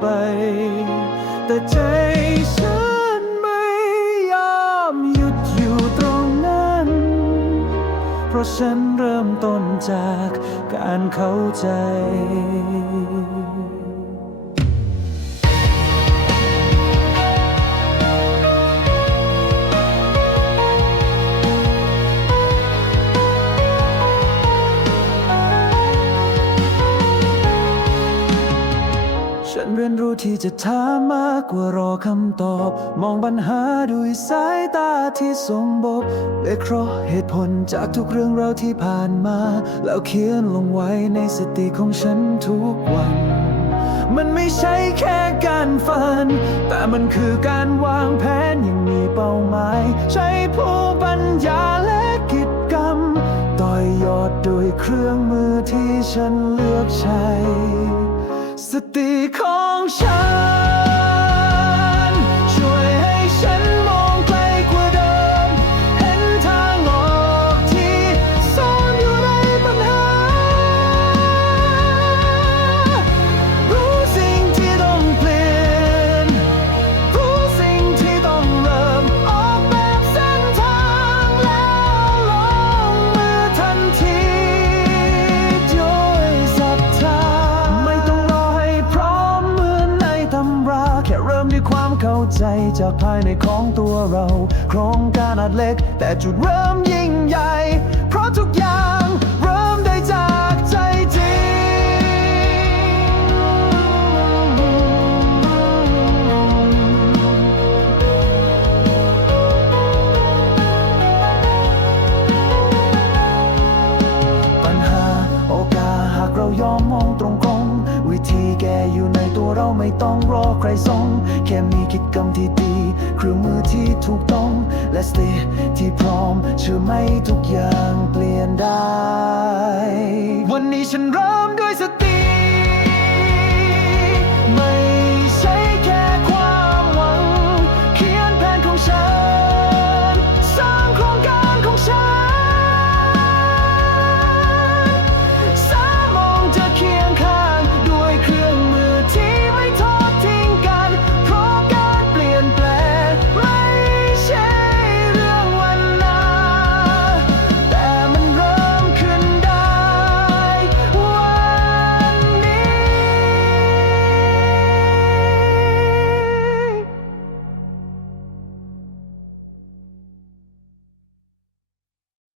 ไป แต่ใจฉันไม่ยอมหยุดอยู่ตรงนั้น เพราะฉันเริ่มต้นจากการเข้าใจ ฉันเรียนรู้ที่จะถามมากกว่ารอคำตอบ มองปัญหาด้วยสายตาที่สมบบวิเคราะห์เหตุผลจากทุกเรื่องราวที่ผ่านมา แล้วเขียนลงไว้ในสติของฉันทุกวัน มันไม่ใช่แค่การฝัน แต่มันคือการวางแผนอย่างมีเป้าหมาย ใช้ผู้ปัญญาและกิจกรรม ต่อยอดโดวยเครื่องมือที่ฉันเลือกใช้ สติขอ ด้วยความเข้าใจจากภายในของตัวเรา โครงการอาจเล็ก แต่จุดเริ่มยิ่งใหญ่ เพราะทุกอย่างเริ่มได้จากใจจริง ปัญหาโอกาสหากเรายอมมอง แก่อยู่ในตัวเราไม่ต้องรอใครส่งแค่มีกิจกรรมที่ดี เครื่องมือที่ถูกต้อง และสติที่พร้อม เชื่อไหมทุกอย่างเปลี่ยนได้ วันนี้ฉันเริ่มด้วยสติ